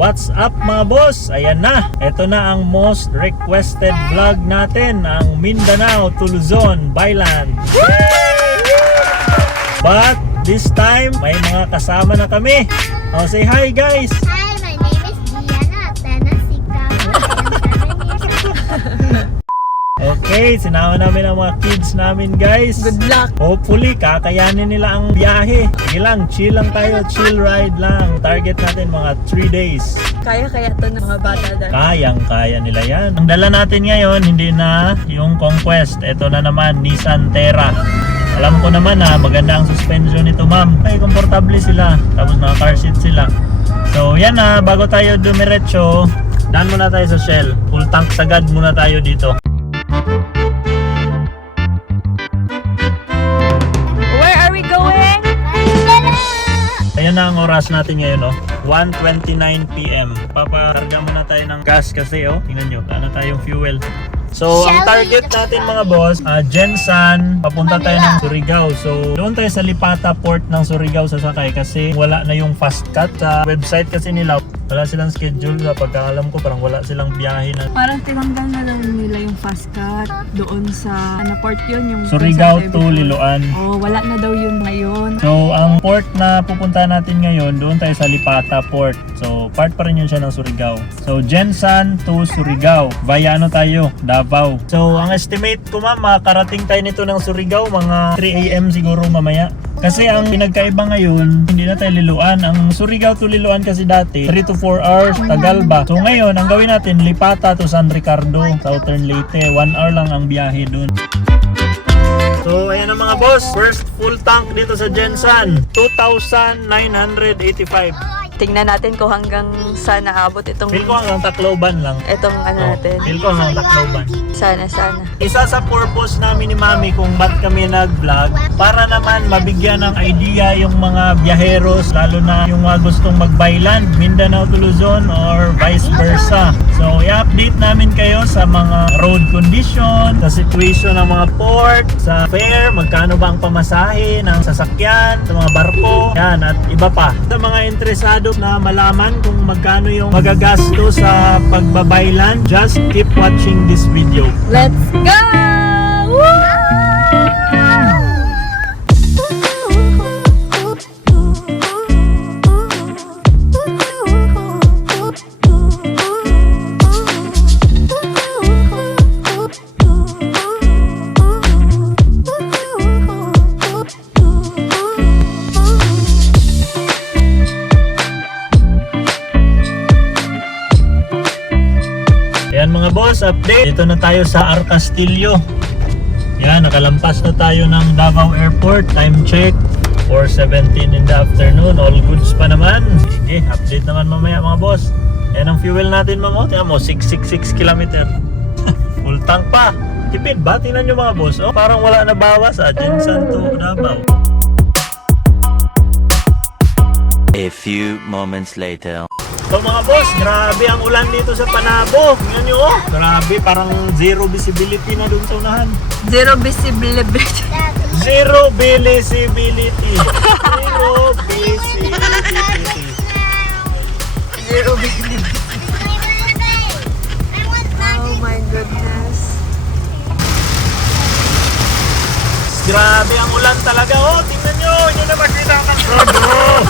What's up mga boss? Ayan na, ito na ang most requested vlog natin, ang Mindanao to Luzon Byland. But this time, may mga kasama na kami. Oh, say hi guys! Hi, my name is Diana Tanasika. Okay, sinama namin ang mga kids namin guys. Good luck! Hopefully, kakayanin nila ang biyahe. Sige lang, chill lang tayo, chill ride lang. Target natin mga 3 days. Kaya to ng mga bata dahil. Kayang-kaya nila yan. Ang dala natin ngayon, hindi na yung Conquest. Ito na naman, Nissan Terra. Alam ko naman na maganda ang suspension nito ma'am. Ay, komportable sila. Tapos naka car seat sila. So yan na, bago tayo dumiretso, daan muna tayo sa Shell. Full tank sagad muna tayo dito. Where are we going? Ayan na ang oras natin ngayon, oh. 1:29 PM. Papakarga muna tayo ng gas kasi, oh. Tingnan nyo, wala na tayong fuel. So, ang target natin mga boss, Gensan, papunta tayo ng Surigao. So, doon tayo sa Lipata Port ng Surigao sasakay kasi wala na yung fast cut. Sa website kasi nila, wala silang schedule. Sa pagkakalam ko, parang wala silang biyahe na. Parang tinanggal na daw nila yung fast cut doon sa port yun. Yung Surigao to Liloan. Oh, wala na daw yun ngayon. So, ang port na pupunta natin ngayon, doon tayo sa Lipata Port. So, part pa rin yun siya ng Surigao. So, Gensan to Surigao. Via ano tayo? Davao. So, ang estimate ko ma'am, makarating tayo nito ng Surigao mga 3 AM siguro mamaya. Kasi ang pinagkaiba ngayon, hindi na tayo Liloan. Ang Surigao to Liloan kasi dati, 3 to 4 hours, tagal ba? So ngayon, ang gawin natin, Lipata to San Ricardo, Southern Leyte. 1 hour lang ang biyahe dun. So ayan ang mga boss, first full tank dito sa Gensan, 2,985. Tingnan natin kung hanggang saan naabot itong Feel ko hanggang Tacloban lang. natin. Feel ko hanggang Tacloban. Sana. Isa sa purpose namin ni Mami kung ba't kami nag-vlog, para naman mabigyan ng idea yung mga biyaheros, lalo na yung mga gustong mag-byland, Mindanao to Luzon or vice versa. So i-update namin kayo sa mga road condition, sa situation ng mga port, sa fare, magkano ba ang pamasahe ng sasakyan, sa mga barko, yan at iba pa. Sa mga interesado na malaman kung magkano yung magagasto sa pagbabaylan, just keep watching this video. Let's go! Ayan mga boss, update. Dito na tayo sa Arcastillo. Yan, nakalampas na tayo ng Davao Airport. Time check, 4:17 in the afternoon. All goods pa naman. Sige, update naman mamaya mga boss. Ayan ang fuel natin mga. Tingnan mo, 666 km. Full tank pa. Tipid ba? Tingnan nyo mga boss. Oh, parang wala na bawas sa Gensan to Davao. A few moments later. So mga boss, grabe ang ulan dito sa Panabo. Tingnan nyo, oh. Grabe, parang zero visibility na dun sa unahan. Zero visibility. Zero visibility. Zero visibility. Zero visibility. Oh my goodness. Grabe ang ulan talaga, oh. Tingnan nyo, yun na makita ang road, oh.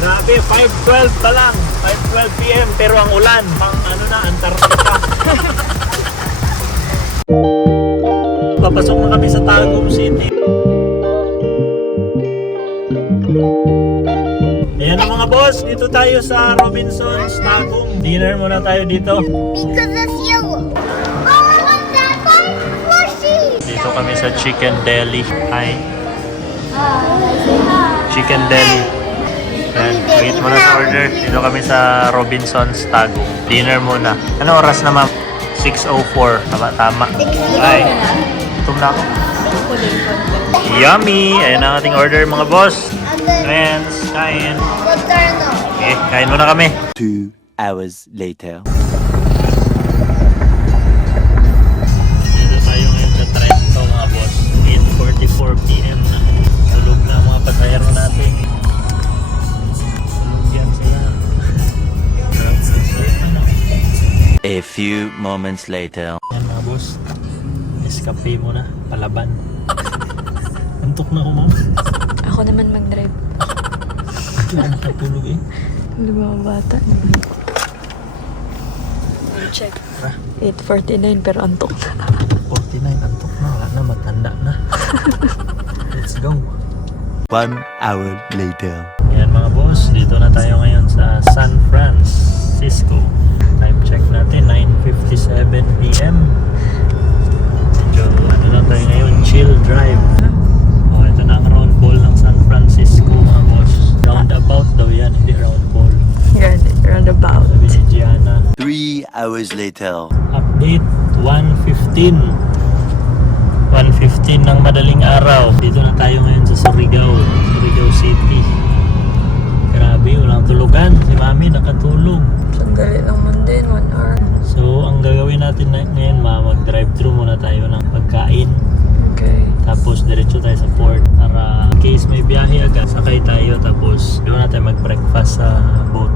Grabe, 5:12 pa lang. 5:12 PM pero ang ulan, pang ano na, Antarctica. Papasok na kami sa Tagum City. Ayan na mga boss, dito tayo sa Robinson's Tagum. Dinner muna tayo dito. Because it's yellow. Oh, I want that one. Slushy. Dito kami sa Chicken Deli. Hi. Chicken Deli. Ayan, wait muna sa order. Dito kami sa Robinson's Tagum. Dinner muna. Ano oras na ma'am? 6:04. Tama. Ay, gutom na ako. Yummy! Ayan ang ating order mga boss. Friends, kain. Okay, kain muna kami. 2 hours later. Dito tayo ngayon sa Trento mga boss. 8:44 PM na. Tulog na mga moments later. Yan mga boss, escape muna, palaban. Antok na ako, ma'am. Ako naman mag-drive. Kailangan natulog eh. Hindi ba mga bata? Check. Tara. 8:49 pero antok na. 49, antok na. Wala na, matanda na. Let's go. 1 hour later. Yan mga boss, dito na tayo ngayon sa San Francisco. Time check natin, 9:57 p.m. Medyo ano lang tayo ngayon, chill drive. Oh, ito na ang round ball ng San Francisco mga boss. Roundabout daw yan, hindi round ball. Roundabout. Sabi ni Gianna. 3 hours later. Update 1:15 ng madaling araw. Dito na tayo ngayon sa Surigao City. Grabe, walang tulugan. Si Mami nakatulog. Sandali lang man din, 1 hour. So, ang gagawin natin ngayon, mag-drive-thru muna tayo ng pagkain. Okay. Tapos, diretso tayo sa port para in case may biyahe agad, sakay tayo. Tapos, doon na tayo mag-breakfast sa boat.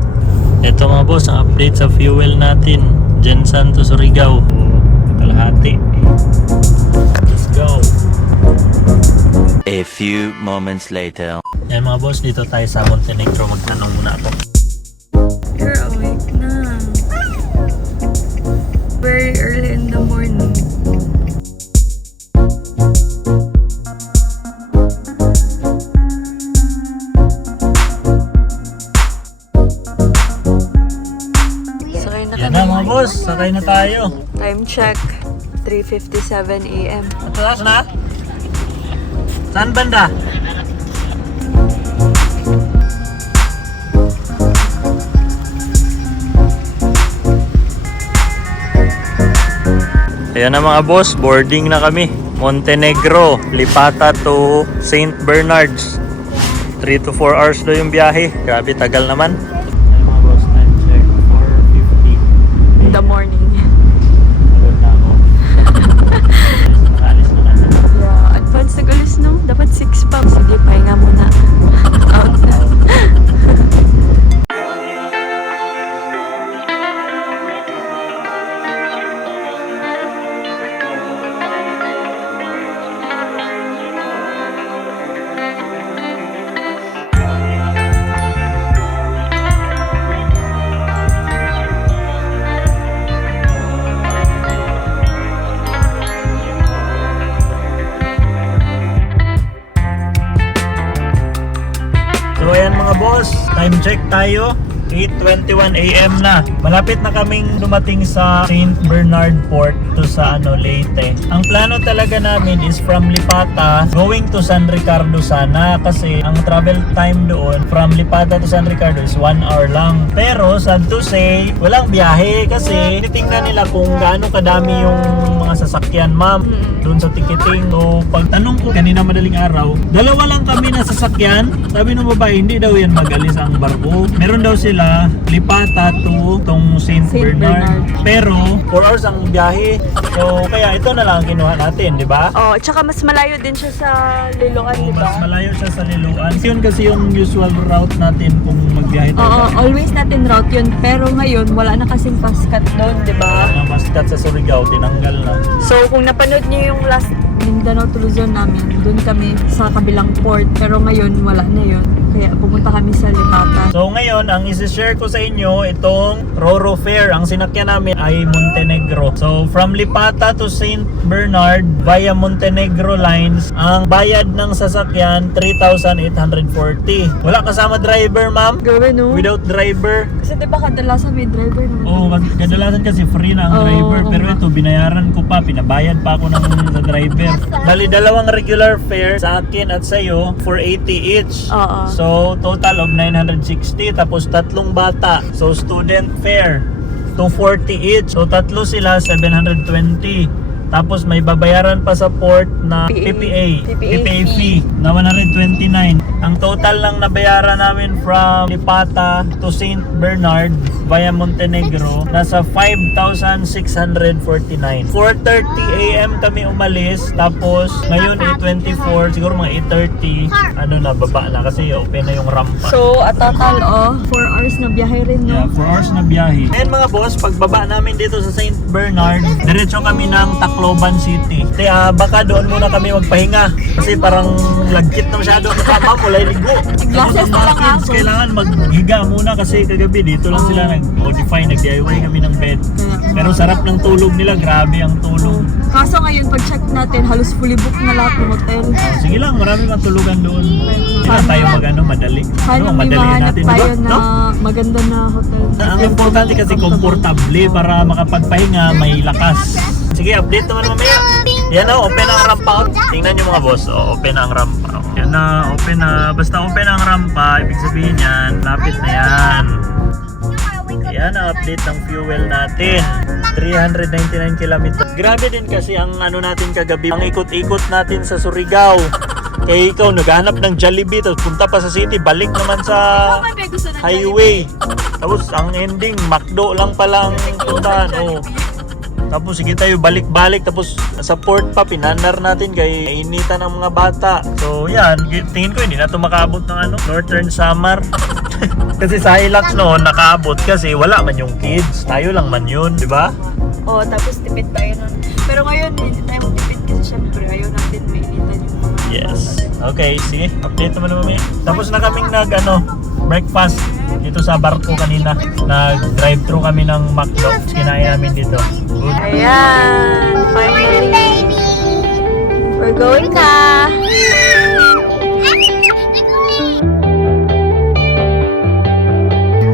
Ito mga boss, ang update sa fuel natin. Jensan to Surigao. Kalahati. Let's go. A few moments later. Yan mga boss, dito tayo sa Montenegro. Magtanong muna ako. You're awake na. Very early in the morning. Sakay na Yan kami. na mga boss, sakay na tayo. Time check, 3:57 a.m. Mataas na? Saan banda? Ayan na mga boss, boarding na kami. Montenegro, Lipata to St. Bernards. 3 to 4 hours daw yung biyahe. Grabe, tagal naman. Ayan mga boss, time check, 4:50. In the morning. Tagal na ako. Nakalis na natin. Yeah, advance nag-alis no? Dapat 6 pa. Sige, pahinga muna. Out na. So ayan mga boss, time check tayo. 8:21 AM na. Malapit na kaming dumating sa St. Bernard Port to sa Leyte. Ang plano talaga namin is from Lipata going to San Ricardo sana kasi ang travel time doon from Lipata to San Ricardo is 1 hour lang. Pero sad to say, walang biyahe kasi titingnan nila kung gaano kadami yung mga sasakyan, ma'am, doon sa ticketing. So pag tanong ko kanina madaling araw, dalawa lang kami na sasakyan. Sabi ng babae, hindi daw yan magalis ang barko. Meron daw sila Lipata to tong St. Bernard. Pero 4 hours ang biyahe. So kaya ito na lang ang kinuha natin, di ba? Oh, tsaka mas malayo din siya sa Liloan, di Mas ba? malayo siya sa Liloan. Yun kasi yung usual route natin kung magbiyahe tayo. Oo, always natin route yun. Pero ngayon, wala na kasing fast cut doon, di ba? Ang maskat sa Surigao, tinanggal na. So, kung napanood niyo yung last Mindanao to Luzon namin, doon kami sa kabilang port. Pero ngayon, wala na yun. Kaya pumunta kami sa Lipata. So ngayon, ang isi-share ko sa inyo, itong Roro Fare. Ang sinakyan namin ay Montenegro. So from Lipata to St. Bernard via Montenegro lines, ang bayad ng sasakyan 3,840. Wala kasama driver, ma'am. Grabe, no? Without driver. Kasi di ba kadalasan may driver naman? Oo, kadalasan kasi free na ang Oo, driver. oo Pero nga. ito, binayaran ko pa. Pinabayad pa ako ng driver. Bali, dalawang regular fare sa akin at sa'yo for 80 each. Oo. So, total of 960. Tapos, tatlong bata. So, student fare, 240 each. So, tatlo sila, 720. Tapos, may babayaran pa sa port na PPA PPA fee na 129. Ang total lang nabayaran namin from Lipata to St. Bernard via Montenegro, nasa 5,649. 4:30 AM kami umalis, tapos ngayon 8:24, siguro mga 8:30, baba na kasi open na yung rampa. So, a total of 4 hours na biyahe rin, Yeah, no? 4 hours na biyahe. Ngayon mga boss, pagbaba namin dito sa St. Bernard, diretso kami ng Tacloban City. Kaya baka doon muna kami magpahinga. Kasi parang lagkit na masyado. Kasama mo, ligo. Glasses na lang Kids, ako. kailangan maghiga muna kasi kagabi dito lang sila nag-modify, nag-DIY kami ng bed. Pero sarap ng tulog nila, grabe ang tulog. Kaso ngayon, pag-check natin, halos fully booked na lahat ng hotel. Sige lang, marami kang tulugan doon. Hindi lang tayo madali. Sana may madaliin mahanap natin, tayo diba? na No? maganda na hotel. Ang importante kasi komportable para makapagpahinga, may lakas. Sige, update naman mamaya. Yan na, open ang rampa. Tingnan nyo mga boss, open ang rampa. Yan na, open na. Basta open ang rampa, ibig sabihin yan, lapit na yan. Yan ang update ng fuel natin. 399 kilometers. Grabe din kasi ang natin kagabi. Ang ikot-ikot natin sa Surigao. Kaya ikaw, naghanap ng Jollibee, tapos punta pa sa city, balik naman sa highway. Tapos ang ending, McDo lang palang puntahan. Oh. Tapos sige tayo balik-balik, tapos sa port pa pinandar natin kay initan ng mga bata. So yan, tingin ko hindi na ito makaabot ng Northern Samar. Kasi sa Hilux noon nakaabot kasi wala man yung kids, tayo lang man yun, di ba? Oo, tapos tipid tayo nun. Pero ngayon, hindi tayo magtipid kasi syempre ayaw natin mainitan yung mga Yes. Okay, sige, update naman naman. Tapos na kaming breakfast dito sa barko kanina. Nag-drive-thru kami ng McDo. Kinain namin dito. Good. Ayan, finally. We're going na.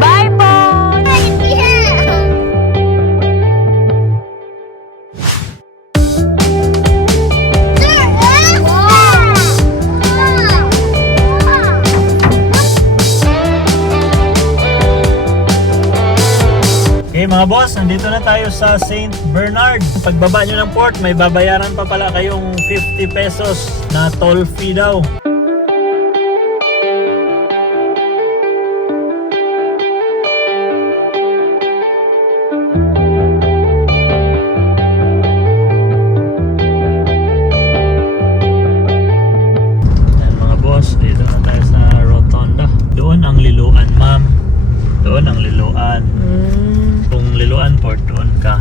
Bye, boss! Okay mga boss, nandito na tayo sa St. Bernard. Pagbaba nyo ng port, may babayaran pa pala kayong 50 pesos na toll fee daw. Yan mga boss, dito na tayo sa Rotonda. Doon ang Liloan, ma'am. Doon ang Liloan. Kung Liloan Port, doon ka.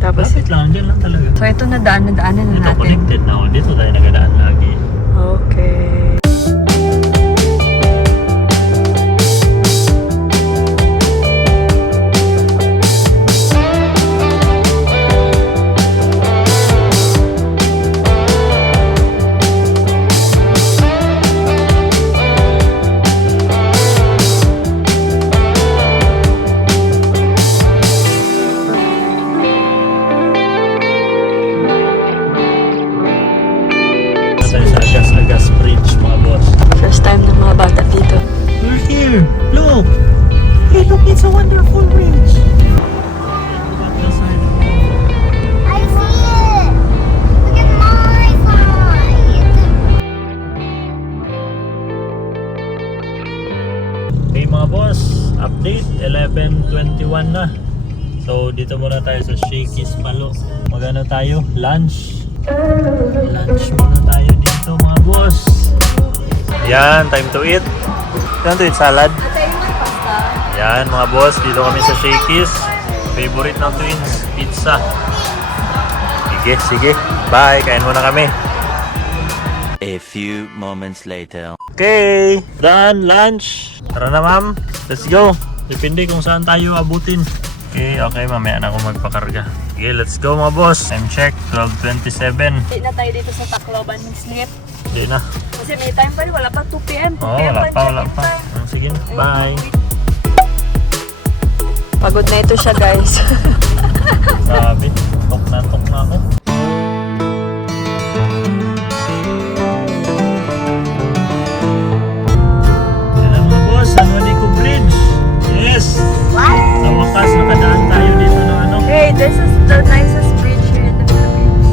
Tapos, Lapit lang, dyan lang talaga. so ito nadaanan na Dito natin. connected na ako. Dito tayo nagadaan lagi. Okay. Tayo sa Agas Bridge, mga boss. First time ng mga bata dito. We're here! Look! Hey, look! It's a wonderful bridge! I see it. Look at my side. Okay mga boss, update 11:21 na. So dito muna tayo sa Shakey's Palo. Magano tayo? Lunch. Lunch muna tayo dito mga boss. Yan, time to eat. Time to eat salad. Yan mga boss, dito kami sa Shakey's. Favorite ng twins, pizza. Sige. Bye, kain muna kami. A few moments later. Okay, done lunch. Tara na ma'am, let's go. Depende kung saan tayo abutin. Okay, mamaya na ako magpakarga. Okay, let's go mga boss. Time check, 12:27. Hindi na tayo dito sa Tacloban mag-sleep. Hindi na. Kasi may time pa rin, wala pa 2 p.m. 2 Oo, p.m. wala pa. Sige na, bye. Pagod na ito siya, guys. Grabe, tok na ako. Yan na mga boss, San Juanico Bridge. Yes! What? Sa wakas, nakadaan tayo dito ng Hey, this is the nicest bridge here in the Philippines.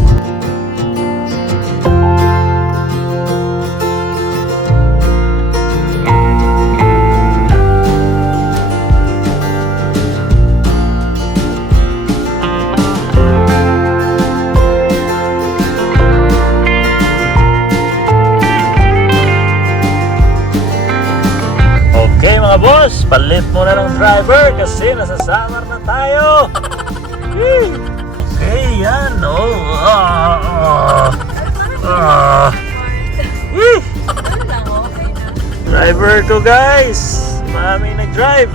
mga boss, palit muna ng driver kasi nasa summer na tayo. Yee! Okay, yan. Oh. Yee! Driver ko guys. Mami nag-drive.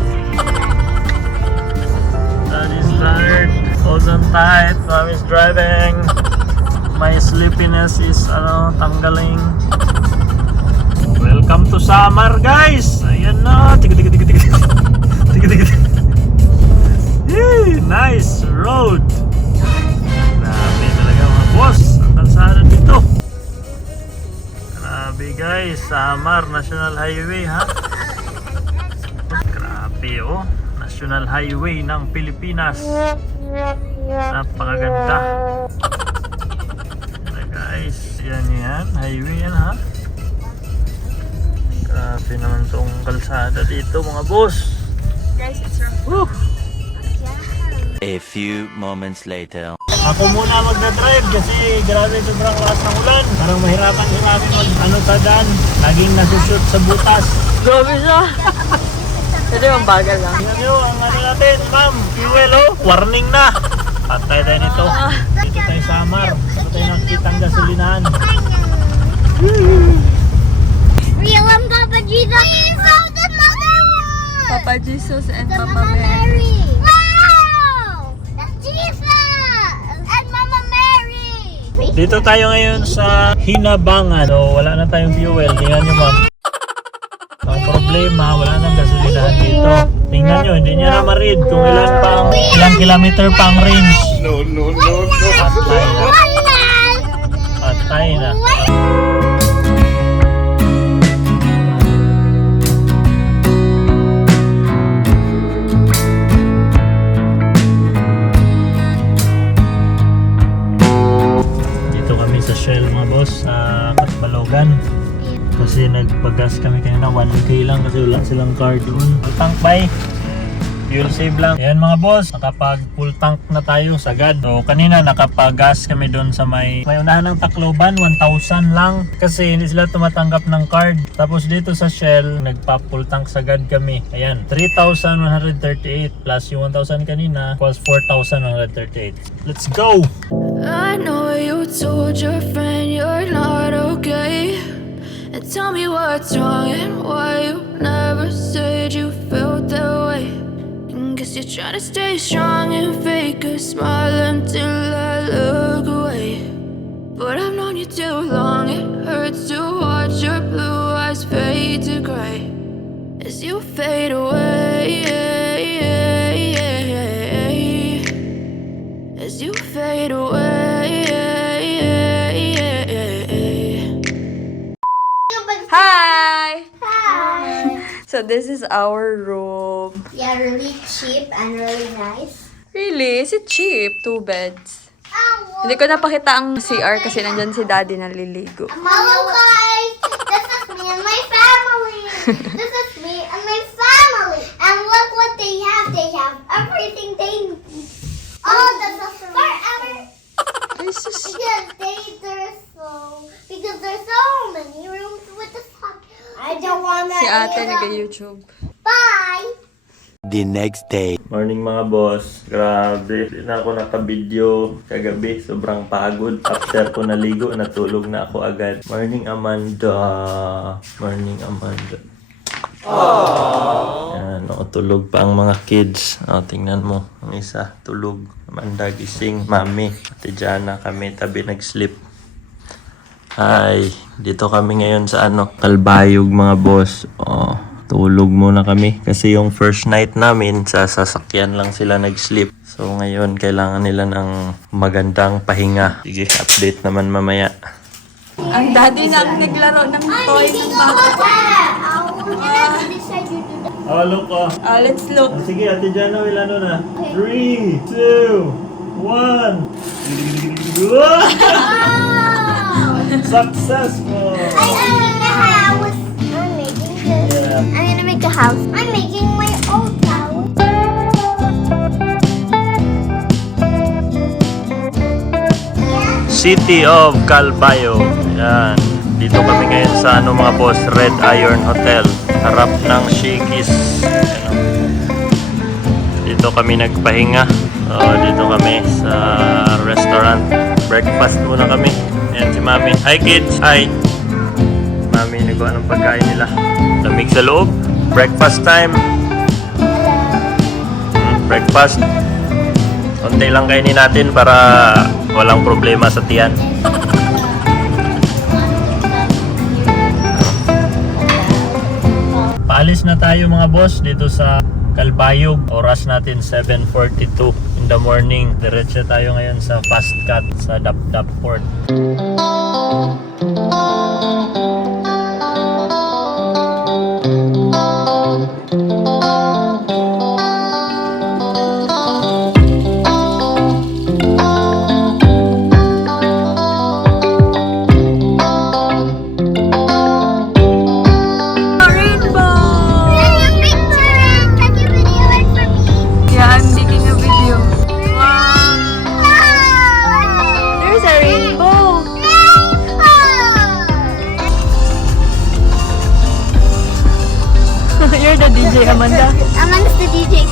Daddy's tired. Hold on tight. Mommy's driving. My sleepiness is tanggaling. Welcome to summer guys. Ayan na. Tiga. Yay! Nice road. Grabe talaga mga boss. Ang kalsada dito. Grabe guys. Samar National Highway ha. Grabe oh. National Highway ng Pilipinas. Napakaganda. Guys. Yan. Highway yan ha. Grabe naman tong kalsada dito mga boss. Guys, it's wrong. Woo! A few moments later. Ako muna magdadrive kasi grabe sobrang lakas ng ulan. Parang mahirapan si Mami sa daan. Laging nasushoot sa butas. Grabe siya. Ito yung bagal lang. Tingnan nyo, ang natin, ma'am. Fuel oh. Warning na. Patay tayo nito. Dito tayo sa Samar. Dito tayo nakikita ang gasolinahan. Real and Papa Jesus. We found another one. Papa Jesus and The Mama Mary. Wow! That's Jesus and Mama Mary. Dito tayo ngayon sa Hinabangan. So, wala na tayong fuel. Tingnan nyo, ma'am. Ang problema, wala nang gasolinahan dito. Tingnan nyo, hindi nyo na ma-read kung ilang kilometer pang range. No. Patay na. Dito kami sa Shell mga boss, sa Katbalogan. Kasi nagpagas kami kanina 1K lang kasi wala silang card doon. Full tank by. Fuel save lang. Ayan mga boss, nakapag full tank na tayo sagad. So kanina nakapag-gas kami doon sa may unahan ng Tacloban, 1,000 lang. Kasi hindi sila tumatanggap ng card. Tapos dito sa Shell, nagpa full tank sagad kami. Ayan, 3,138 plus yung 1,000 kanina was 4,138. Let's go! I know you told your friend you're not okay. And tell me what's wrong and why you never said you felt that way. And guess you're trying to stay strong and fake a smile until I look away. But I've known you too long, it hurts to watch your blue eyes fade to gray as you fade away. As you fade away. Hi! Hi. So this is our room. Yeah, really cheap and really nice. Really? Is it cheap? 2 beds. Hindi ko napakita ang CR kasi nandyan si Daddy naliligo. Hello guys, this is me and my family. This is me and my family. And look what they have. They have everything they need. Oh, this is forever. Because there's so many rooms with the sun. I don't wanna. Si ate nag-YouTube. Bye. The next day. Morning mga boss. Grabe. Hindi na ako naka-video kagabi. Sobrang pagod. After ko naligo, natulog na ako agad. Morning Amanda. Morning Amanda. Yan, tulog pa ang mga kids. Tingnan mo. Ang isa, tulog. Amanda gising. Mami. Ate Jana kami tabi nag-sleep. Ay, dito kami ngayon sa Kalbayog mga boss. Tulog muna kami kasi yung first night namin sa sasakyan lang sila nag-sleep. So ngayon kailangan nila ng magandang pahinga. Sige, update naman mamaya. Ang daddy na naglaro ng toy ng bata. Oh, look Let's look. Sige, Ate Jana, ilan na? 3, 2, 1. Successful! I'm making a house. I'm making this. Yeah. I'm gonna make a house. I'm making my own house. City of Calbayog. Yan. Dito kami ngayon sa mga boss, Red Iron Hotel. Harap ng Shakey's. Ano. Dito kami nagpahinga. Dito kami sa restaurant. Breakfast muna kami. Ayan si Mami. Hi kids! Hi! Mami, nagawa ng pagkain nila. Lamig sa loob. Breakfast time. Breakfast. Konti lang kainin natin para walang problema sa tiyan. Paalis na tayo mga boss dito sa Calbayog. Oras natin 7:42 in the morning. Diretso tayo ngayon sa Fast Cut sa Dap Port. You're the DJ, Amanda. Amanda's the DJ.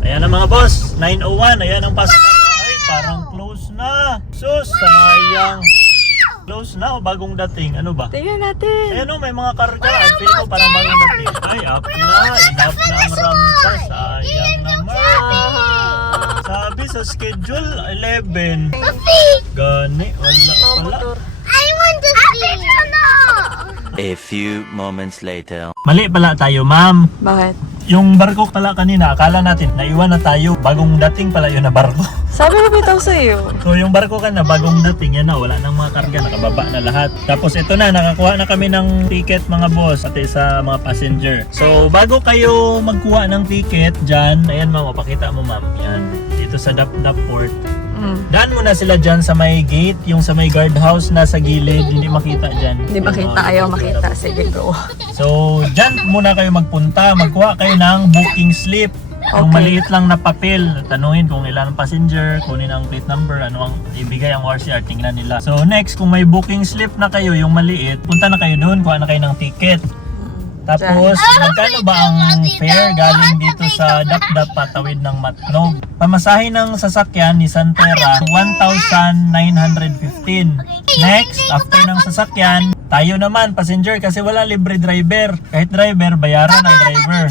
Ayan na mga boss, 9:01. Ayan ang Fast Cut ko. Ay, parang close na. Sus, sayang. Close na o bagong dating? Ano ba? Tingnan natin. Ayan o, may mga karga. At feel ko parang bagong dating. Ay, up na. Enough na ang rampa. Sayang naman. Sabi sa schedule, 11. Gani, wala pala. I want to see. A few moments later. Mali pala tayo, ma'am. Bakit? Yung barko pala kanina, akala natin, naiwan na tayo. Bagong dating pala yun na barko. Sabi ko bitaw sa'yo. So yung barko ka na, bagong dating, yan na, wala nang mga karga, nakababa na lahat. Tapos ito na, nakakuha na kami ng ticket mga boss, pati sa mga passenger. So bago kayo magkuha ng ticket dyan, ayan ma'am, mapakita mo ma'am, yan, dito sa Dap Port. Daan mo na sila dyan sa may gate, yung sa may guardhouse na sa gilid, hindi makita dyan. Hindi makita, ayaw makita. Sige, go. So, dyan muna kayo magpunta, magkuha kayo ng booking slip. Yung Okay. maliit lang na papel, tanungin kung ilan ang passenger, kunin ang plate number, ano ang ibigay ang ORCR, tingnan nila. So next, kung may booking slip na kayo, yung maliit, punta na kayo doon, kuha na kayo ng ticket. Tapos, magkano ba ang fare galing dito sa Dap patawid ng Matnog? Pamasahe ng sasakyan ni Santera, 1,915. Next, after ng sasakyan, tayo naman, passenger, kasi wala libre driver. Kahit driver, bayaran ng driver.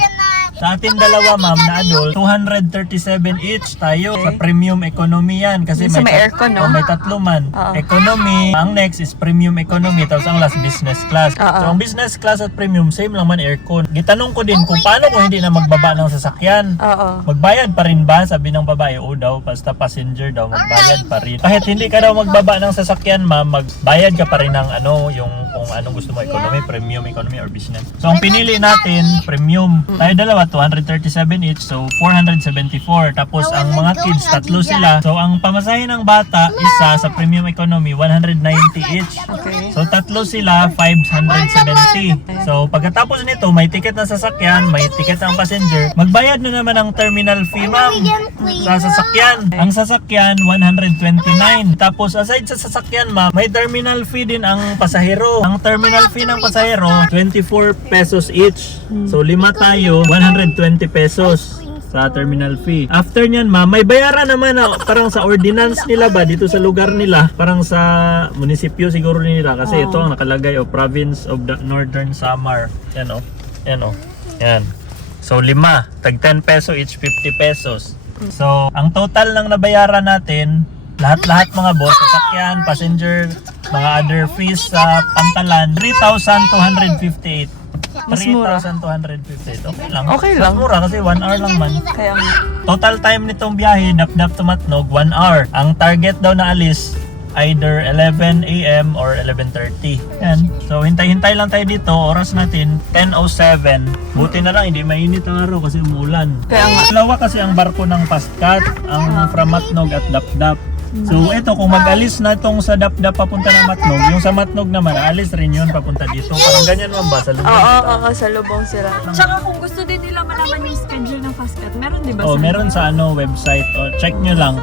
Sa ating dalawa ma'am na adult, 237 each tayo sa premium economy yan. Kasi Sa may aircon, no? may tatlo man. Oo. Economy, ang next is premium economy, tapos ang last business class. Oo. So ang business class at premium, same lang man aircon. Gitanong ko din kung paano kung hindi na magbaba ng sasakyan. Oo. Magbayad pa rin ba? Sabi ng babae, o daw, basta passenger daw, magbayad pa rin. Kahit hindi ka daw magbaba ng sasakyan ma'am, magbayad ka pa rin ng ano, yung kung anong gusto mo, economy, premium, economy, or business. So ang pinili natin, premium. Tayo dalawa, 237 each, so 474. Tapos ang mga kids, tatlo sila. So ang pamasahe ng bata, isa sa premium economy, 190 each. Okay. So tatlo sila, 570. So pagkatapos nito, may ticket na sasakyan, may ticket ang passenger. Magbayad na naman ang terminal fee, ma'am. Sa sasakyan. Ang sasakyan, 129. Tapos aside sa sasakyan, ma'am, may terminal fee din ang pasahero. Ang terminal fee ng pasahero, 24 pesos each. So 5 tayo, 120 pesos sa terminal fee. After nyan ma'am, may bayaran naman parang sa ordinance nila ba dito sa lugar nila, parang sa munisipyo siguro nila kasi ito ang nakalagay o Province of the Northern Samar. Yan o. Yan o. Yan. So 5, tag 10 peso each, 50 pesos. So ang total ng nabayaran natin, lahat-lahat mga boss, sasakyan, passenger, mga other fees sa Pantalan, 3,258. Mas mura. 3,258. Okay lang. Okay lang. Mas mura kasi 1 hour lang man. Kaya nga. Total time nitong biyahe, Dap to Matnog, 1 hour. Ang target daw na alis, either 11 a.m. or 11:30. Yan. So hintay-hintay lang tayo dito. Oras natin 10:07. Buti na lang hindi mainit ang araw kasi umulan. Kaya nga. Dalawa kasi ang barko ng Fast Cut, ang from Matnog at Dap. So ito, kung mag-alis na itong sa Dap papunta ng Matnog, yung sa Matnog naman, alis rin yun papunta dito. Parang ganyan man ba? Sa lubong. Oo, sa lubong sila. Tsaka kung gusto din nila malaman yung schedule ng Fast Cut, meron di ba? Oh, meron sa website. O, check nyo lang.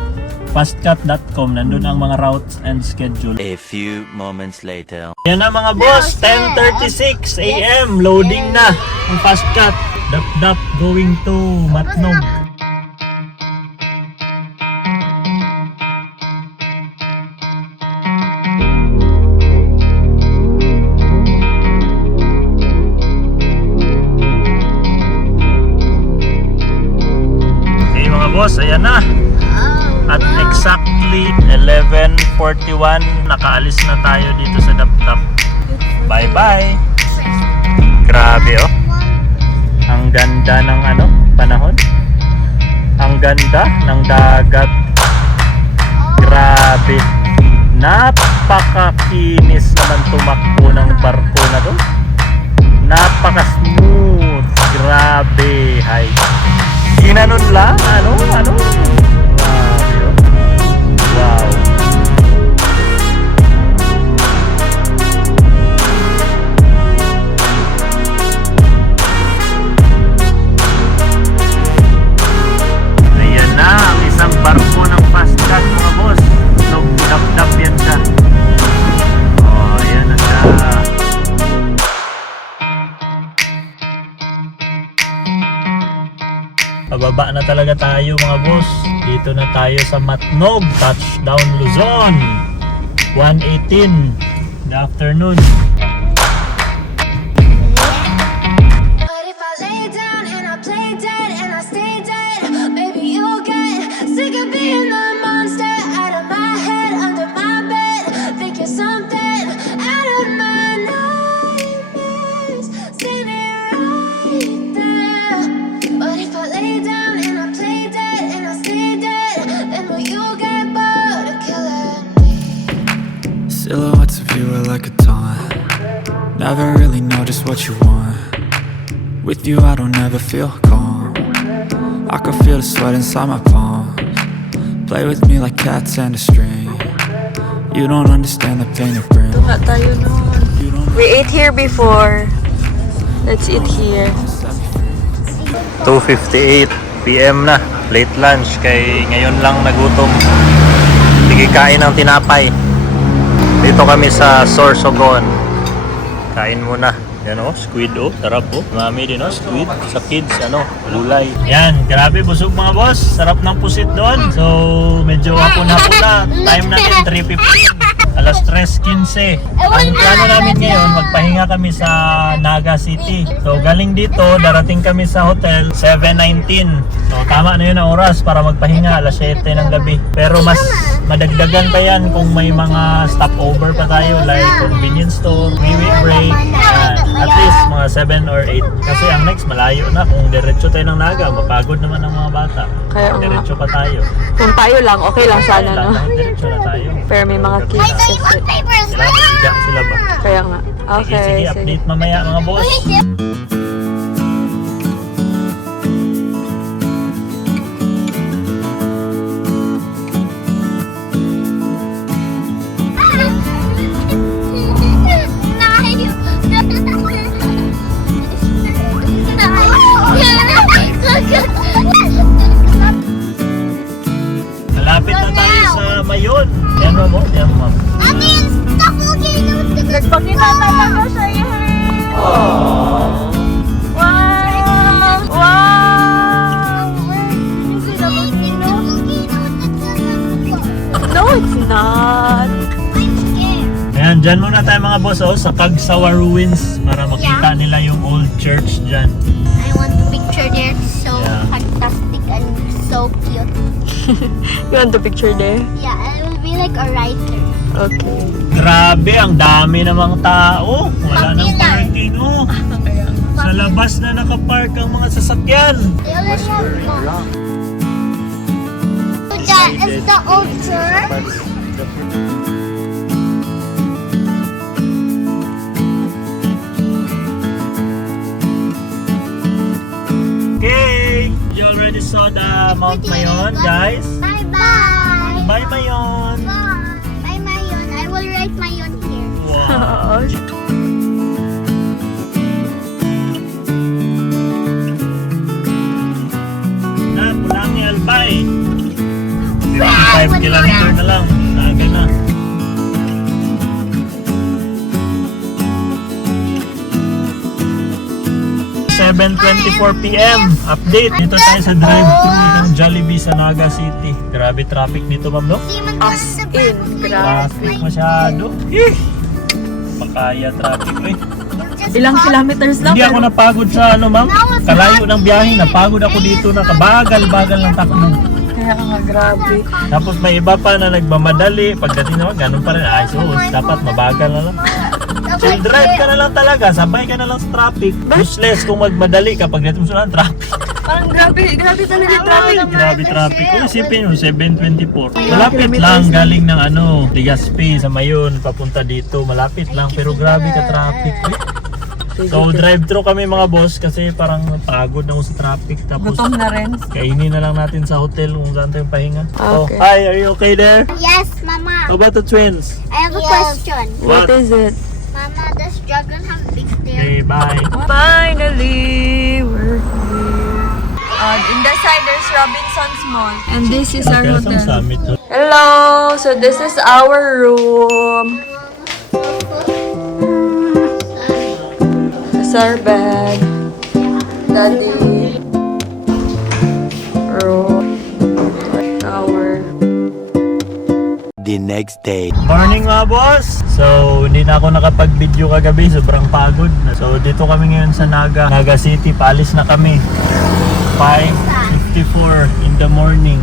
fastcut.com. Nandun ang mga routes and schedule. A few moments later. Yan na mga boss, 10:36 a.m. Loading na ang Fastcut. Dap going to Matnog. Okay mga boss, ayan na. At exactly 11:41, nakaalis na tayo dito sa Dap. Bye-bye! Grabe oh. Ang ganda ng panahon. Ang ganda ng dagat. Grabe. Napakakinis naman tumakbo ng barko na to. Napaka-smooth. Grabe. Hay. Ginanon lang. Ano? Grabe oh. Wow. Ayan na, ang isang barko ng Fastcut mga boss. Dap yan siya. Oh, ayan na siya. Pababa na talaga tayo mga boss. Dito na tayo sa Matnog. Touchdown Luzon. 1:18 in the afternoon. But if I lay down and I play dead and I stay dead, maybe you'll get sick of being the monster out of my head, under my bed. Think you're something out of my nightmares, standing right there. But if I lay down and I play dead and I stay dead, then will you get bored of killing me? Silhouettes of you are like a taunt. Never really know just what you want. With you I don't ever feel calm. I can feel the sweat inside my palms. Play with me like cats and a string. You don't understand the pain it brings. Nga tayo noon. You don't We ate here before. Let's eat here. 2:58 PM na. Late lunch kay ngayon lang nagutom. Hindi kain ng tinapay. Dito kami sa Sorsogon. Kain muna. Yan oh, squid oh, sarap oh. Mami din oh, squid sa kids gulay. Yan, grabe busog mga boss. Sarap ng pusit doon. So, medyo hapon-hapon na. Time natin 3:15. Alas 3:15. Ang plano namin ngayon, magpahinga kami sa Naga City. So, galing dito, darating kami sa hotel 7:19. So, tama na yun ang oras para magpahinga, alas 7 ng gabi. Pero mas madagdagan pa yan kung may mga stopover pa tayo like convenience store, wee break. At least mga 7 or 8. Kasi ang next malayo na. Kung diretso tayo ng Naga, mapagod naman ang mga bata. Kaya nga. Diretso pa tayo. Kung tayo lang, okay lang sana, no? Diretso na tayo. Pero may mga kids kasi. Sila, sila ba? Kaya nga. Sige, Okay, sige, update mamaya mga boss. Malapit na tayo sa Mayon. Yan mo, yan mo. Nagpakita talaga siya yan. Wow! Wow! Is it a volcano? No, it's not. Ayan, dyan muna tayo mga boss sa Kagsawa Ruins para makita nila yung old church dyan. I want to picture there. So Yeah. fantastic and so cute. You want the picture there? Yeah, I will be like a writer. Okay. Grabe, ang dami namang tao. Wala nang Popular. parking Sa labas na nakapark ang mga sasakyan. They already have one. So that is the old church. Okay, you already saw the Mount Mayon, guys. Bye bye. Bye Mayon. Bye Mayon. I will write Mayon here. Wow. Na, Pulangi Albay. 55 5 kilometer na lang. Naagay na. PM. Update. Dito tayo sa drive-thru ng Jollibee sa Naga City. Grabe traffic dito, ma'am, no? As in, grabe. Traffic masyado. Makaya traffic, eh. Ilang kilometers lang. Hindi ako napagod sa ano, ma'am. Kalayo ng biyahe. Napagod ako dito na kabagal-bagal ng takbo. Kaya nga, grabe. Tapos may iba pa na nagmamadali. Pagdating naman, ganun pa rin. Ay, so, dapat mabagal na lang. Chill drive ka na lang talaga. Sabay ka na lang sa traffic. Useless kung magmadali ka pagdating mo sa traffic. Parang grabe talaga yung traffic. Grabe traffic. Kung isipin mo, 7:24. Malapit lang galing ng ano, Legazpi sa Mayon, papunta dito. Malapit lang, pero grabe ka traffic. So, drive-thru kami mga boss kasi parang pagod na ako sa traffic. Tapos, Gutom na rin. kainin na lang natin sa hotel kung saan tayong pahinga. So, Okay. hi, are you okay there? Yes, Mama. How about the twins? I have a question. What is it? Mama, does dragon have big stairs? Okay, bye. Finally, we're here. In the side, there's Robinson's Mall. And this is our Quezon hotel. Summit. Hello! So this is our room. This is our bed. Daddy. Room. Shower. The next day. Morning mga boss! So, hindi na ako nakapag-video kagabi. Sobrang pagod. So, dito kami ngayon sa Naga City. Paalis na kami. 5:54 in the morning.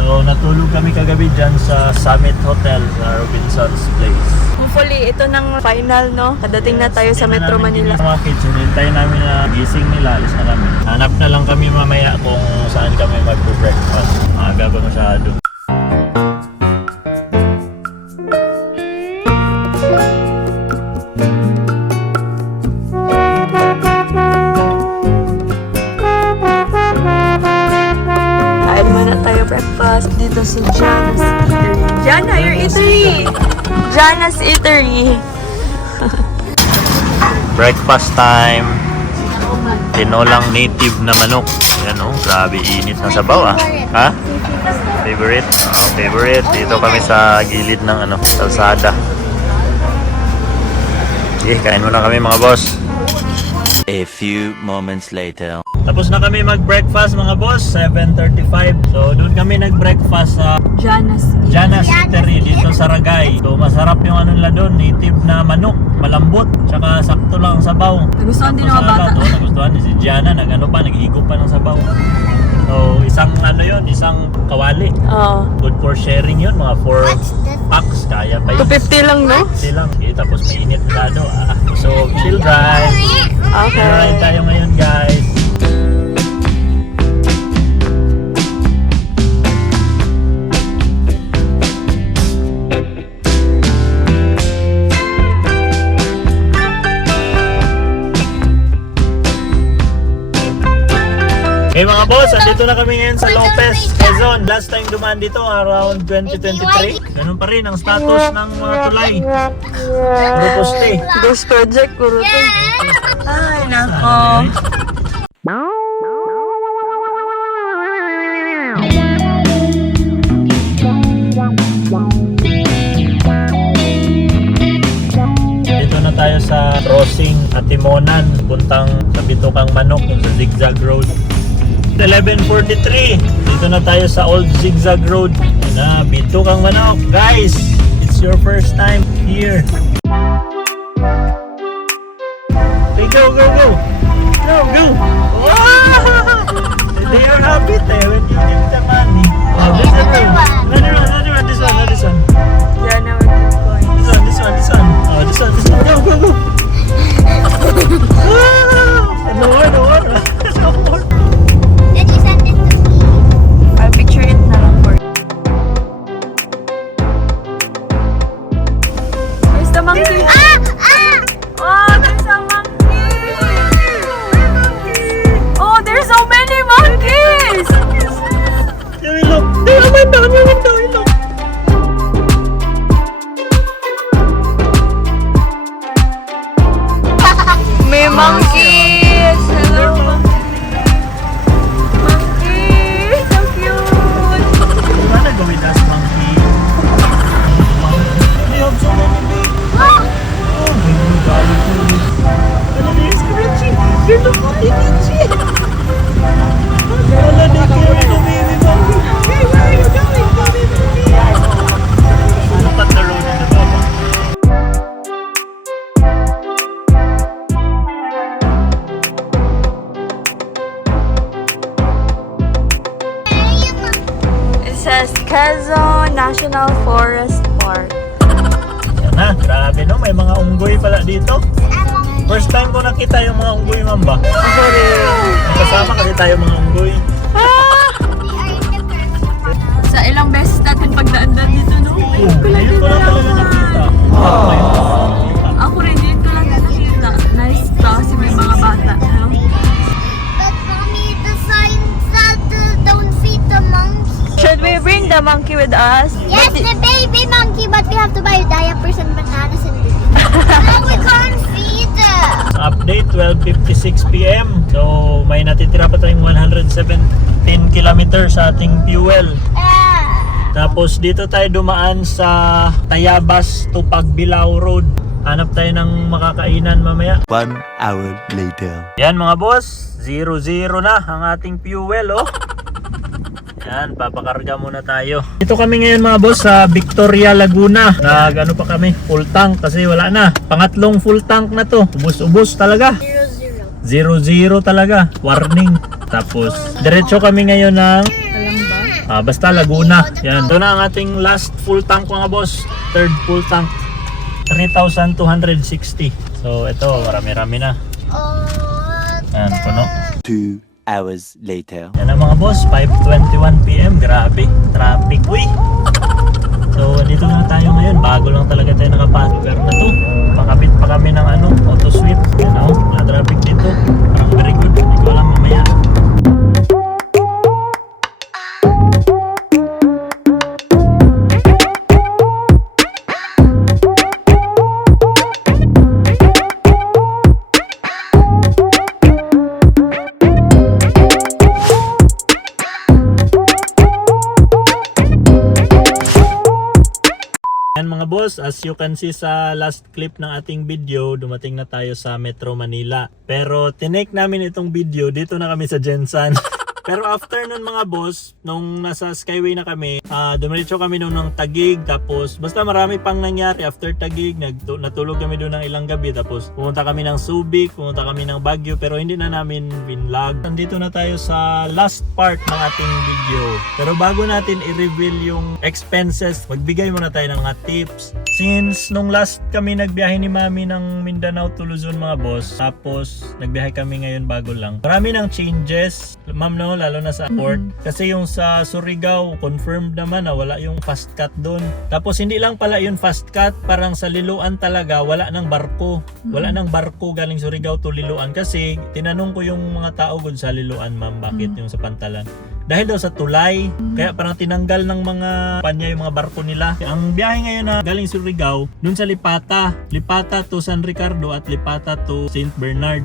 So, natulog kami kagabi dyan sa Summit Hotel sa Robinson's Place. Hopefully, ito nang final, no? Kadating na tayo sa Metro Manila. Mga kids, hinintay namin na gising nila. Alis na kami. Hanap na lang kami mamaya kung saan kami mag-breakfast. Maaga ba masyado? Kain muna tayo breakfast dito sa Jana's Eatery. Jana, your eatery! Jana's Eatery. Breakfast time. Tinolang native na manok. Ayan o, grabe init na sabaw ah. Ha? Favorite? Favorite. Dito kami sa gilid ng ano, kalsada. Okay, kain muna kami mga boss. A few moments later. Tapos na kami mag-breakfast mga boss, 7:35. So doon kami nag-breakfast sa Jana's Eatery. Jana's Eatery dito sa Ragay. So masarap yung ano nila doon, native na manok, malambot, tsaka sakto lang ang sabaw. Nagustuhan din ng mga bata. Nagustuhan ni si Jana, nag-ano pa, nag-higop pa ng sabaw. So isang ano yun, isang kawali. Oo. Good for sharing yun, mga 4 packs, kaya pa yun. 250 lang, no? Silang, okay, tapos mainit masyado. So chill drive. Okay. Ride tayo ngayon guys. Hey mga boss, andito na kami ngayon sa Lopez, Quezon. Last time dumaan dito around 2023. Ganun pa rin ang status ng mga tulay. Puro poste. Ghost project, puro to. Ay, nako. Dito na tayo sa crossing Atimonan, puntang sa Bitukang Manok, yung sa Zigzag Road. 11:43. Dito na tayo sa Old Zigzag Road. Yan na, Bitukang Manok. Guys, it's your first time here. Okay, go, go, go. Go, go. Wow! They are happy there when you give the money. Oh, this is the room. Another one, this one, this one. Jana, we're going. This one, this one, this one. Oh, this one, this one. Go, go, go. No more, no more. No more. Did you send it to me? I'll picture it na lang for you. Where's the monkey? Oh, there's a monkey! Oh, there's so many monkeys! Yung ilong. Yung window, yung window, ilong. May monkeys! Hello, monkey! So cute! You wanna go with us? You're the one in shit. Wala na kayo ito, baby mommy. Hey, where are you going, baby mommy? Look at the road in the back. It says Quezon National Forest Park. Yan na, grabe no, may mga unggoy pala dito. First time ko nakita yung mga unggoy, ma'am ba? Ako rin. Kasama kasi tayo mga unggoy. Sa ilang beses natin pagdaan-daan dito, no? Ayun ko lang Ngayon ko lang talaga nakita. Ngayon ko lang nakita. Ako rin, yun ko lang nakita. Nice to kasi may mga bata, no? But mommy, the sign said don't feed the monkey. Should we bring the monkey with us? Yes, But the baby monkey, but we have to buy diapers and bananas and no, we can't feed them. Update 12:56 PM. So may natitira pa tayong 117 kilometers sa ating fuel. Tapos dito tayo dumaan sa Tayabas to Pagbilao Road. Hanap tayo ng makakainan mamaya. 1 hour later. Yan mga boss, 0-0 na ang ating fuel oh. Yan, papakarga muna tayo. Dito kami ngayon mga boss sa Victoria, Laguna. Nag-ano pa kami, full tank kasi wala na. Pangatlong full tank na to. Ubus-ubus talaga. 0-0 talaga. Warning. Tapos, diretso kami ngayon ng basta Laguna. Yan. Ito na ang ating last full tank mga boss. Third full tank. 3,260. So, ito, marami-rami na. Yan, puno. 2 hours later. Yan ang mga boss, 5:21 PM. Grabe, traffic. Uy! So, dito na tayo ngayon. Bago lang talaga tayo nakapasok na to. Pakabit pa kami ng auto sweep. Yan o, mga traffic dito. Parang very good. Hindi ko alam mamaya. Yan mga boss, as you can see sa last clip ng ating video, dumating na tayo sa Metro Manila. Pero tinake namin itong video, dito na kami sa Jensan. Pero after nun mga boss, nung nasa Skyway na kami, dumiretso kami nung ng Taguig. Tapos basta marami pang nangyari after Taguig. Natulog kami doon ng ilang gabi. Tapos pumunta kami ng Subic, pumunta kami ng Baguio. Pero hindi na namin binlog. Nandito na tayo sa last part ng ating video. Pero bago natin i-reveal yung expenses, magbigay muna tayo ng mga tips. Since nung last kami nagbiyahe ni Mami ng Mindanao to Luzon mga boss, tapos nagbiyahe kami ngayon bago lang. Marami ng changes, ma'am no, lalo na sa port. Kasi yung sa Surigao, confirmed naman na wala yung fast cut doon. Tapos hindi lang pala yung fast cut, parang sa Liloan talaga, wala ng barko. Wala ng barko galing Surigao to Liloan. Kasi tinanong ko yung mga tao good sa Liloan, ma'am, bakit yung sa Pantalan? Dahil daw sa tulay, kaya parang tinanggal ng mga panya yung mga barko nila. Ang biyahe ngayon na galing Surigao, dun sa Lipata to San Ricardo at Lipata to St. Bernard.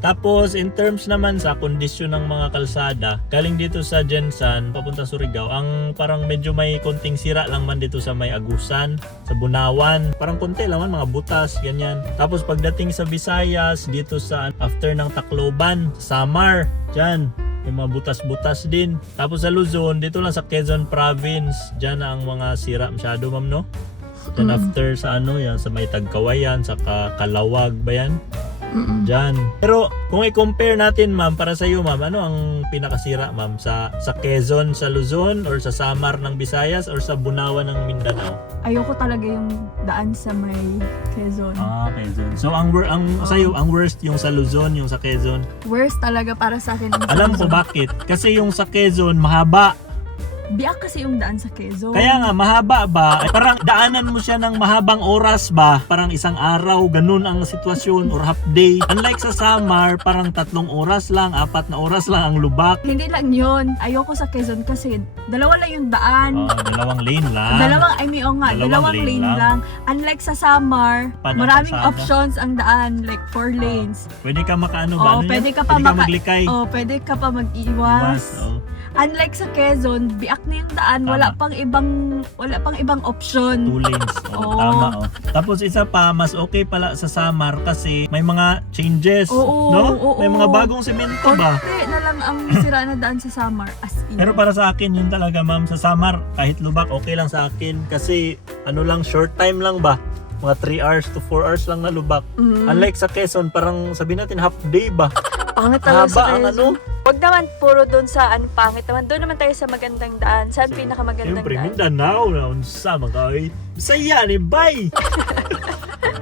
Tapos in terms naman sa kondisyon ng mga kalsada, galing dito sa Jensan papunta Surigao, ang parang medyo may konting sira lang man dito sa may Agusan, sa Bunawan, parang konti lang man, mga butas, ganyan. Tapos pagdating sa Visayas, dito sa after ng Tacloban, Samar, dyan may mga butas-butas din. Tapos sa Luzon, dito lang sa Quezon Province, dyan na ang mga sira masyado, ma'am, no? Then after sa yan, sa may Tagkawayan, sa Kalawag ba yan? Dyan. Pero kung i-compare natin, ma'am, para sa iyo, ma'am, ano ang pinakasira, ma'am? Sa Quezon, sa Luzon, or sa Samar ng Visayas, or sa Bunawan ng Mindanao? Ayoko talaga yung daan sa may Quezon. Quezon. So sa iyo, ang worst yung sa Luzon, yung sa Quezon. Worst talaga para sa akin. ang sa Alam ko Quezon. bakit. Kasi yung sa Quezon, mahaba. Biyak kasi yung daan sa Quezon. Kaya nga, mahaba ba? Ay, parang daanan mo siya ng mahabang oras ba? Parang isang araw, ganun ang sitwasyon, or half day. Unlike sa Samar, parang 3 oras lang, 4 na oras lang ang lubak. Hindi lang yun. Ayoko sa Quezon kasi dalawa lang yung daan. Dalawang lane lang. Dalawang lane lang. Unlike sa Samar, Paano maraming kalsada? options ang daan, like 4 lanes. Pwede ka makaano ba? Oo, Ano pwede yan? ka pa Pwede ka maglikay. pwede ka pa mag-iwas. Oo. Unlike sa Quezon, biak na yung daan, wala pang ibang option. 2 lanes. Oo. Tama. Tapos isa pa, mas okay pala sa Samar kasi may mga changes. Oo, no? oo. May mga bagong semento ba? Konti na lang ang sira na daan sa Samar, as in. Pero para sa akin, yun talaga ma'am, sa Samar, kahit lubak, okay lang sa akin. Kasi, short time lang ba? Mga 3 hours to 4 hours lang na lubak. Unlike sa Quezon, parang sabihin natin half day ba? Pangit talaga sa Haba ang Quezon. Huwag naman puro doon sa pangit naman. Doon naman tayo sa magandang daan. Saan pinakamagandang Siyempre, daan? Mindanao na unsa mga Saya ni bay.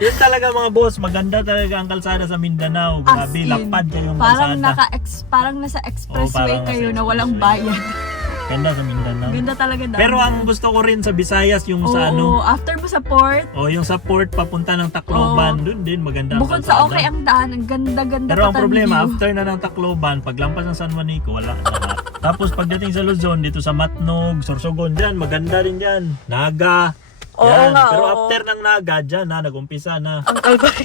Yun talaga mga boss, maganda talaga ang kalsada sa Mindanao. As Grabe, in, lapad kayong parang kalsada. parang nasa expressway parang nasa kayo na walang expressway. bayad. Ganda sa Mindanao. Ganda talaga daan. Pero ang gusto ko rin sa Visayas, yung sa Oo, after mo sa port, yung sa port papunta ng Tacloban, dun din maganda ang bukod kalsada. sa okay ang daan, ang ganda-ganda Pero ang pa ng problema, view. after na ng Tacloban, paglampas ng San Juanico, wala na. Tapos pagdating sa Luzon, dito sa Matnog, Sorsogon, dyan, maganda rin dyan. Naga. Oo Yan. nga, Pero oo. after ng Naga, dyan na, nag-umpisa na. Ang Calvary.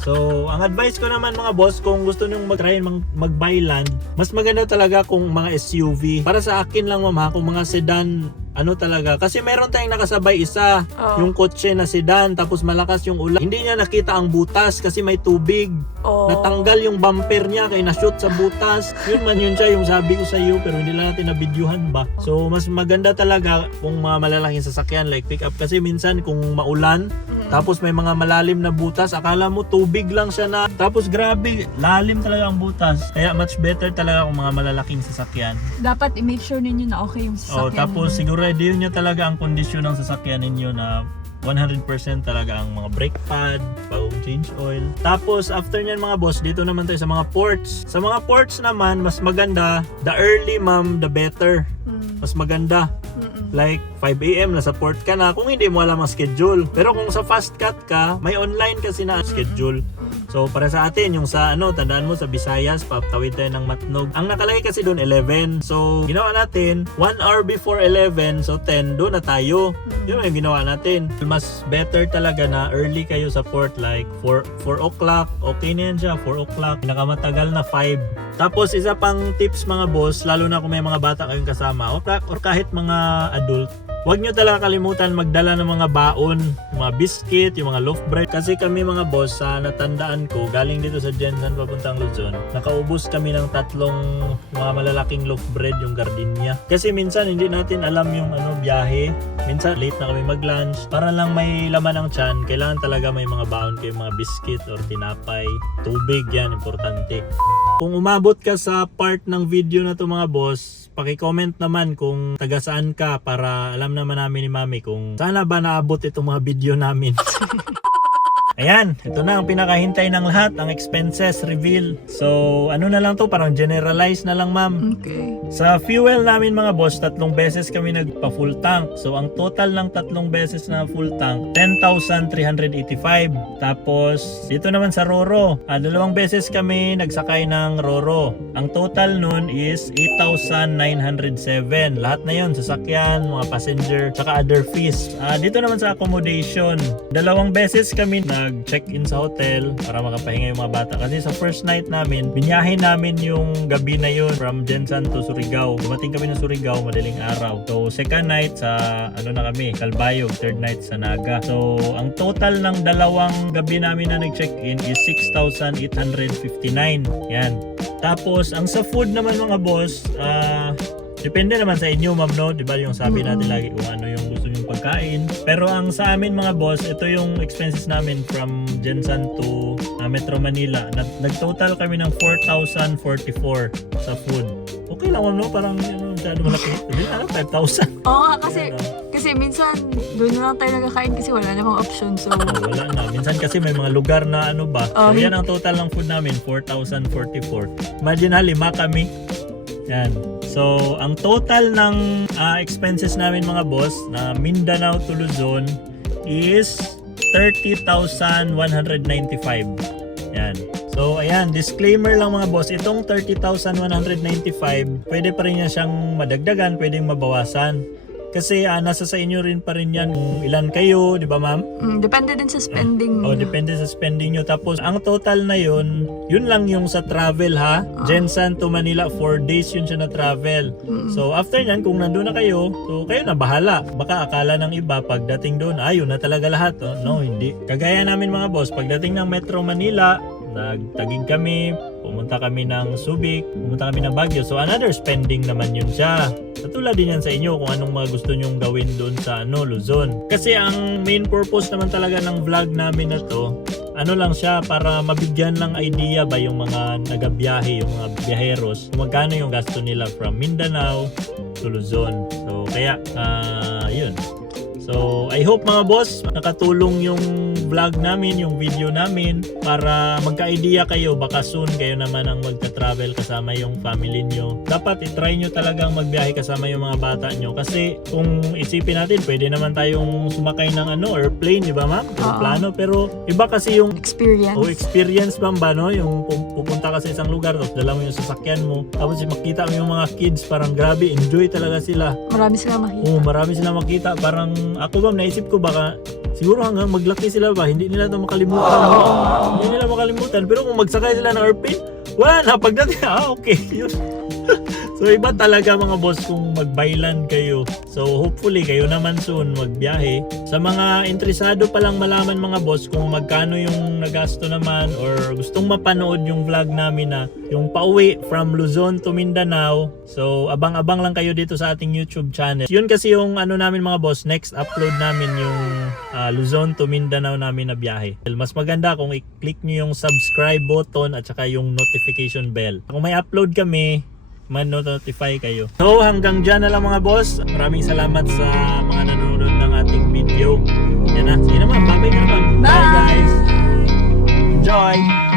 So, ang advice ko naman mga boss, kung gusto nyo mag-try mag-buy land, mas maganda talaga kung mga SUV. Para sa akin lang ma'am ha, kung mga sedan, talaga. Kasi meron tayong nakasabay isa, yung kotse na sedan, tapos malakas yung ulan. Hindi niya nakita ang butas kasi may tubig. Natanggal yung bumper niya kaya na-shoot sa butas. Yun siya yung sabi ko sa iyo, pero hindi lang natin na-videohan ba. So, mas maganda talaga kung mga malalaking sasakyan like pick up. Kasi minsan kung maulan, tapos may mga malalim na butas, akala mo tubig lang siya na. Tapos grabe, lalim talaga ang butas. Kaya much better talaga kung mga malalaking sasakyan. Dapat i-make sure ninyo na okay yung sasakyan. Tapos siguro review nyo talaga ang kondisyon ng sasakyan ninyo na 100% talaga ang mga brake pad, bagong change oil. Tapos after nyan mga boss, dito naman tayo sa mga ports. Sa mga ports naman, mas maganda, the early ma'am, the better. Mas maganda. Like 5 AM nasa port ka na kung hindi mo alam ang schedule. Pero kung sa fast cut ka, may online kasi na schedule. So para sa atin, yung sa tandaan mo sa Visayas, papatawid tayo ng Matnog. Ang nakalagay kasi doon 11. So ginawa natin 1 hour before 11, so 10 doon na tayo. Yun yung ginawa natin. Mas better talaga na early kayo sa port, like 4 o'clock. Okay na yan siya, 4 o'clock. Pinakamatagal na 5. Tapos isa pang tips mga boss, lalo na kung may mga bata kayong kasama or kahit mga adult, huwag nyo talaga kalimutan magdala ng mga baon, yung mga biscuit, yung mga loaf bread. Kasi kami mga boss, sa natandaan ko, galing dito sa Jensan papuntang Luzon, nakaubos kami ng 3 mga malalaking loaf bread, yung gardenia. Kasi minsan hindi natin alam yung biyahe. Minsan late na kami mag-lunch. Para lang may laman ang tiyan, kailangan talaga may mga baon kayo, mga biscuit or tinapay, tubig, yan, importante. Kung umabot ka sa part ng video na to mga boss, paki-comment naman kung taga saan ka para alam naman namin ni Mami kung sana ba naabot itong mga video namin. Ayan, ito na ang pinakahintay ng lahat, ang expenses reveal. So, na lang to, parang generalize na lang ma'am. Okay. Sa fuel namin mga boss, 3 beses kami nagpa full tank. So, ang total ng 3 beses na full tank, 10,385. Tapos, dito naman sa Roro, 2 beses kami nagsakay ng Roro. Ang total nun is 8,907. Lahat na yon, sasakyan, mga passenger, saka other fees. Dito naman sa accommodation, 2 beses kami nag-check-in sa hotel para makapahinga yung mga bata. Kasi sa first night namin, binyahin namin yung gabi na yun from Jensan to Surigao. Dumating kami ng Surigao, madaling araw. So, second night sa, na kami, Calbayog. Third night sa Naga. So, ang total ng 2 gabi namin na nag-check-in is 6,859. Yan. Tapos, ang sa food naman mga boss, depende naman sa inyo ma'am, no? Diba yung sabi natin lagi kung ano yung gusto nyong pagkain. Pero ang sa amin mga boss, ito yung expenses namin from Jensan to Metro Manila. Nag-total kami ng 4,044 sa food. Okay lang ma'am, no? Parang masyado malaki. 5,000. Oo nga, kasi minsan doon na lang tayo nagkakain kasi wala namang option. So, Wala na. Minsan kasi may mga lugar na ba. So yan ang total ng food namin, 4,044. Imagine 5 kami. Yan. So, ang total ng expenses namin mga boss na Mindanao to Luzon is 30,195. Yan. So, ayan, disclaimer lang mga boss, itong 30,195, pwede pa rin yan siyang madagdagan, pwedeng mabawasan. Kasi nasa sa inyo rin pa rin yan kung ilan kayo, di ba ma'am? Depende din sa spending O, niyo. depende sa spending nyo. Tapos, ang total na yun lang yung sa travel ha. Jensan to Manila, 4 days yun siya na travel. So, after nyan, kung nandun na kayo, so kayo na bahala. Baka akala ng iba, pagdating doon, yun na talaga lahat. Oh. No, hindi. Kagaya namin mga boss, pagdating ng Metro Manila, nagtagig kami, pumunta kami ng Subic, pumunta kami ng Baguio. So, another spending naman yun siya. Katulad din yan sa inyo kung anong mga gusto nyong gawin doon sa Luzon. Kasi ang main purpose naman talaga ng vlog namin na to, lang siya para mabigyan lang idea ba yung mga nagabiyahe, yung mga biyaheros, kung magkano yung gasto nila from Mindanao to Luzon. So kaya yun. So I hope mga boss nakatulong yung vlog namin, yung video namin para magka-idea kayo, baka soon kayo naman ang magta-travel kasama yung family nyo. Dapat i-try nyo talagang magbiyahe kasama yung mga bata nyo kasi kung isipin natin pwede naman tayong sumakay ng airplane, di ba ma'am? Plano, pero iba kasi yung Experience. experience ba no? Yung pupunta ka sa isang lugar tapos dala mo yung sasakyan mo tapos makita mo yung mga kids, parang grabe, enjoy talaga sila. Marami silang makita. Marami sila makita. Parang ako ba, naisip ko baka siguro hanggang maglaki sila ba, hindi nila ito makalimutan. Hindi nila makalimutan. Pero kung magsakay sila ng airplane, wala na. Pagdating, okay. Yun. So iba talaga mga boss kung magbaylan kayo. So hopefully kayo naman soon magbiyahe. Sa mga interesado pa lang malaman mga boss kung magkano yung nagasto naman or gustong mapanood yung vlog namin na yung pauwi from Luzon to Mindanao. So abang-abang lang kayo dito sa ating YouTube channel. Yun kasi yung namin mga boss, next upload namin yung Luzon to Mindanao namin na biyahe. Mas maganda kung i-click nyo yung subscribe button at saka yung notification bell. Kung may upload kami, man-notify kayo. So hanggang dyan na lang mga boss. Maraming salamat sa mga nanonood ng ating video. Yan na. Sige naman. Bye-bye na naman. Bye guys. Enjoy.